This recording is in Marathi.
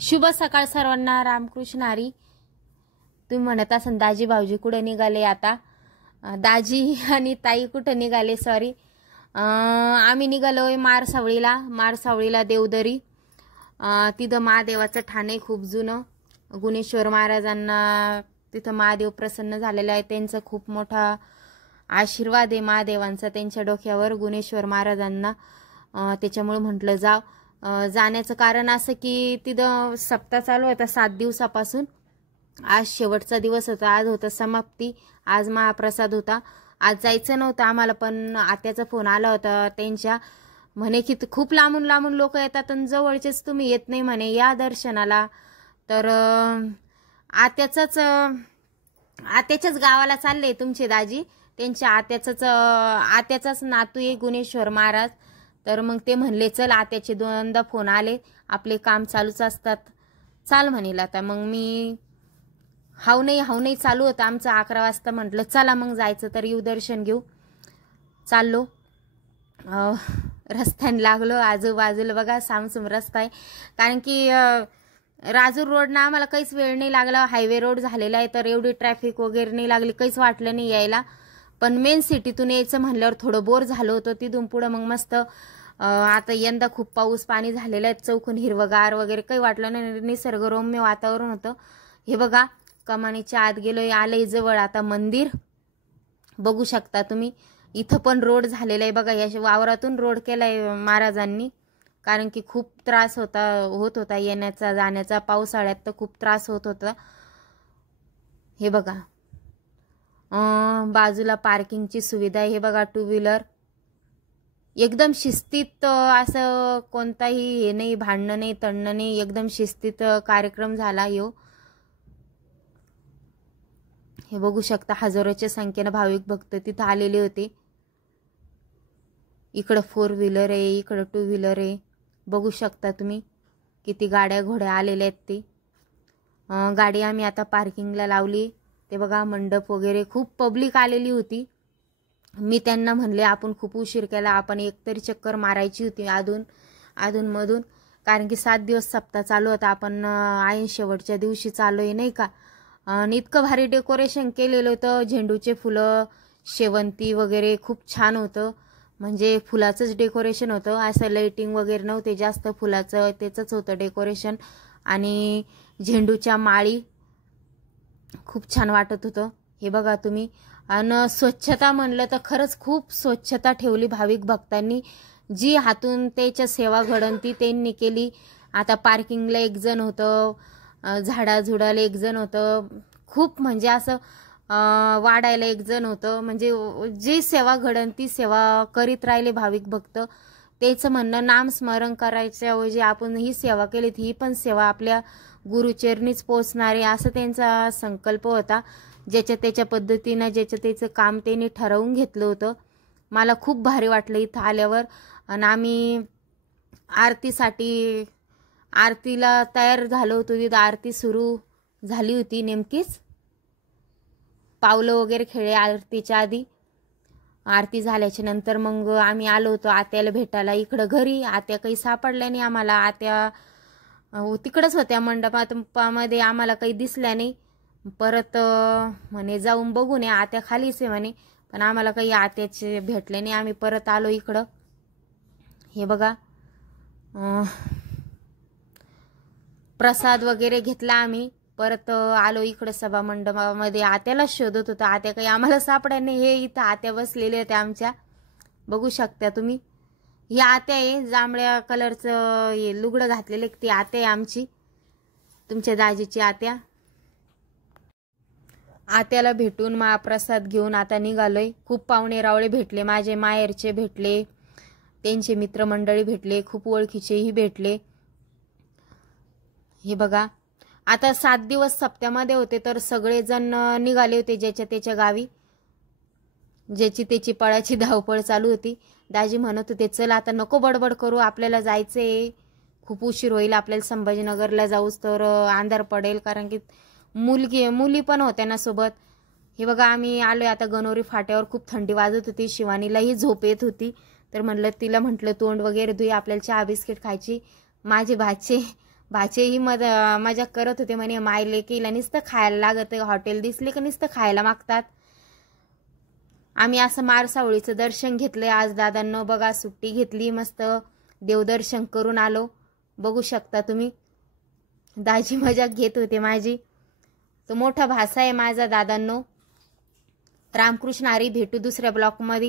शुभ सकाळ सर्वांना। रामकृष्ण हरी। तुम्ही म्हणत असाल दाजी भाऊजी कुठे निघाले आता? दाजी आणि ताई कुठे निघाले? सॉरी, आम्ही निघालोय मारसावळीला देवदरी। तिथं महादेवाचं ठाण आहे खूप जुनं। गुणेश्वर महाराजांना तिथं महादेव प्रसन्न झालेले आहे। त्यांचा खूप मोठा आशीर्वाद आहे महादेवांचा त्यांच्या डोक्यावर गुणेश्वर महाराजांना। त्याच्यामुळे म्हटलं जाण्याचं कारण असं की तिथं सप्ताह चालू होता 7 दिवसापासून। आज शेवटचा दिवस होता, आज होता समाप्ती, आज महाप्रसाद होता। आज जायचं नव्हतं आम्हाला, पण आत्याचा फोन आला होता त्यांच्या, म्हणे की खूप लांबून लांबून लोक येतात आणि जवळचेच तुम्ही येत नाही म्हणे या दर्शनाला। तर आत्याच्याच गावाला चालले तुमचे दाजी, त्यांच्या आत्याचाच नातू आहे गुणेश्वर महाराज। तर मग ते म्हणले चल, आत्याचे 2दा फोन आले, आपले काम चालूच असतात, चाल म्हणेल आता। मग मी हाव नाही चालू होतं आमचं 11 वाजता, म्हटलं चला मग जायचं तर येऊ, दर्शन घेऊ। चाललो, रस्त्याने लागलो, आजूबाजूला बघा सामसूम रस्ता आहे। कारण की राजूर रोडना आम्हाला काहीच वेळ नाही लागला, हायवे रोड झालेला आहे, तर एवढी ट्रॅफिक वगैरे नाही लागली, काहीच वाटलं नाही यायला। पण मेन सिटीतून यायचं म्हणल्यावर थोडं बोर झालं होतं। तिथून पुढं मग मस्त, आता यंदा खूप पाऊस पाणी झालेला आहे, चौकून हिरवगार वगैरे काही वाटलं नाही, निसर्गरम्य वातावरण होतं। हे बघा कमानीच्या आत गेलोय, आलंय जवळ आता मंदिर, बघू शकता तुम्ही। इथं पण रोड झालेला आहे बघा, या वावरातून रोड केलाय महाराजांनी, कारण की खूप त्रास होत होता येण्याचा जाण्याचा, पावसाळ्यात तर खूप त्रास होत होता। हे बघा बाजूला पार्किंगची सुविधा आहे। हे बघा 2 व्हीलर एकदम शिस्तीत, असं कोणताही हे नाही, भांडणं नाही, तणणं नाही, एकदम शिस्तीत कार्यक्रम झाला यो। हे बघू शकता हजारोच्या संख्येने भाविक भक्त तिथं आलेले होते। इकडं 4 व्हीलर आहे, इकडं 2 व्हीलर आहे, बघू शकता तुम्ही किती गाड्या घोड्या आलेल्या आहेत ते। गाडी आम्ही आता पार्किंगला लावली। ते बघा मंडप वगैरे, खूप पब्लिक आलेली होती। मी त्यांना म्हणले आपण खूप उशीर केला, आपण एकतरी चक्कर मारायची होती अधूनमधून, कारण की 7 दिवस सप्ताह चालू होता, आपण ऐन शेवटच्या दिवशी चालूय नाही का। आणि इतकं भारी डेकोरेशन केलेलं होतं, झेंडूचे फुलं, शेवंती वगैरे खूप छान होतं। म्हणजे फुलाचंच डेकोरेशन होतं, असं लाइटिंग वगैरे नव्हते जास्त, फुलाचं त्याचंच होतं डेकोरेशन। आणि झेंडूच्या माळी खूप छान वाटत होतं। हे बघा तुम्ही। आणि स्वच्छता म्हणलं तर खरंच खूप स्वच्छता ठेवली भाविक भक्तांनी, जी हातून त्याच्या सेवा घडंती त्यांनी केली। आता पार्किंगला 1 जण होतं, झाडाझुडाला 1 जण होतं, खूप म्हणजे असं वाढायला 1 जण होतं, म्हणजे जी सेवा घडंती सेवा करीत राहिले भाविक भक्त। त्याचं म्हणणं नामस्मरण करायच्या ऐवजी आपण ही सेवा केली, ही पण सेवा आपल्या गुरुचरणीच पोचणारे, असं त्यांचा संकल्प होता। ज्याच्या त्याच्या पद्धतीनं ज्याच्या त्याचं काम त्यांनी ठरवून घेतलं होतं। मला खूप भारी वाटलं इथं आल्यावर। आणि आम्ही आरतीला तयार झालो होतो, तिथं आरती सुरू झाली होती नेमकीच, पावलं वगैरे खेळले आरतीच्या आधी। आरती झाल्याच्या नंतर मग आम्ही आलो होतो आत्याला भेटायला इकडं घरी। आत्या काही सापडल्या नाही आम्हाला, आत्या तिकडंच होत्या मंडपामध्ये, आम्हाला काही दिसल्या नाही। परत म्हणे जाऊन बघून या, आत्या खालीच आहे म्हणे, पण आम्हाला काही आत्याचे भेटले नाही, आम्ही परत आलो इकडं। हे बघा प्रसाद वगैरे घेतला आम्ही, परत आलो इकडं सभा मंडपामध्ये। आत्याला शोधत होतो, आत्या काही आम्हाला सापडल्या नाही। हे इथं आत्या बसलेले होते आमच्या, बघू शकता तुम्ही। ही आत्या आहे, जांभळ्या कलरचं हे लुगडं घातलेले, ती आत्या आहे आमची, तुमच्या दाजीची आत्या। आत्याला भेटून महाप्रसाद घेऊन आता निघालोय। खूप पाहुणे रावळे भेटले, माझे माहेरचे भेटले, त्यांचे मित्रमंडळी भेटले, खूप ओळखीचेही भेटले। हे बघा आता 7 दिवस सप्त्यामध्ये होते, तर सगळेजण निघाले होते ज्याच्या त्याच्या गावी, ज्याची त्याची पळाची धावपळ चालू होती। दाजी म्हणत होते चल आता नको बडबड करू, आपल्याला जायचंय, खूप उशीर होईल आपल्याला, संभाजीनगरला जाऊच तर अंधार पडेल, कारण की मुली पण होत्या ना सोबत। हे बघा आम्ही आलोय आता गणोरी फाट्यावर, खूप थंडी वाजत होती, शिवानीलाही झोप येत होती, तर तिला म्हटलं तोंड वगैरे धुई, आपल्याला चहा बिस्किट खायची। माझे भाचे भाचेही मजा करत होते म्हणे, मायले केला नुसतं खायला लागत, हॉटेल दिसले का नुसतं खायला मागतात. आम्ही असं मारसावळीचं दर्शन घेतलंय आज दादांनो. बघा सुट्टी घेतली, मस्त देवदर्शन करून आलो. बघू शकता तुम्ही, दाजी मजा घेत होते माझी. तो मोठा भासा आहे माझा दादांनो. रामकृष्ण हरी. भेटू दुसऱ्या ब्लॉकमध्ये.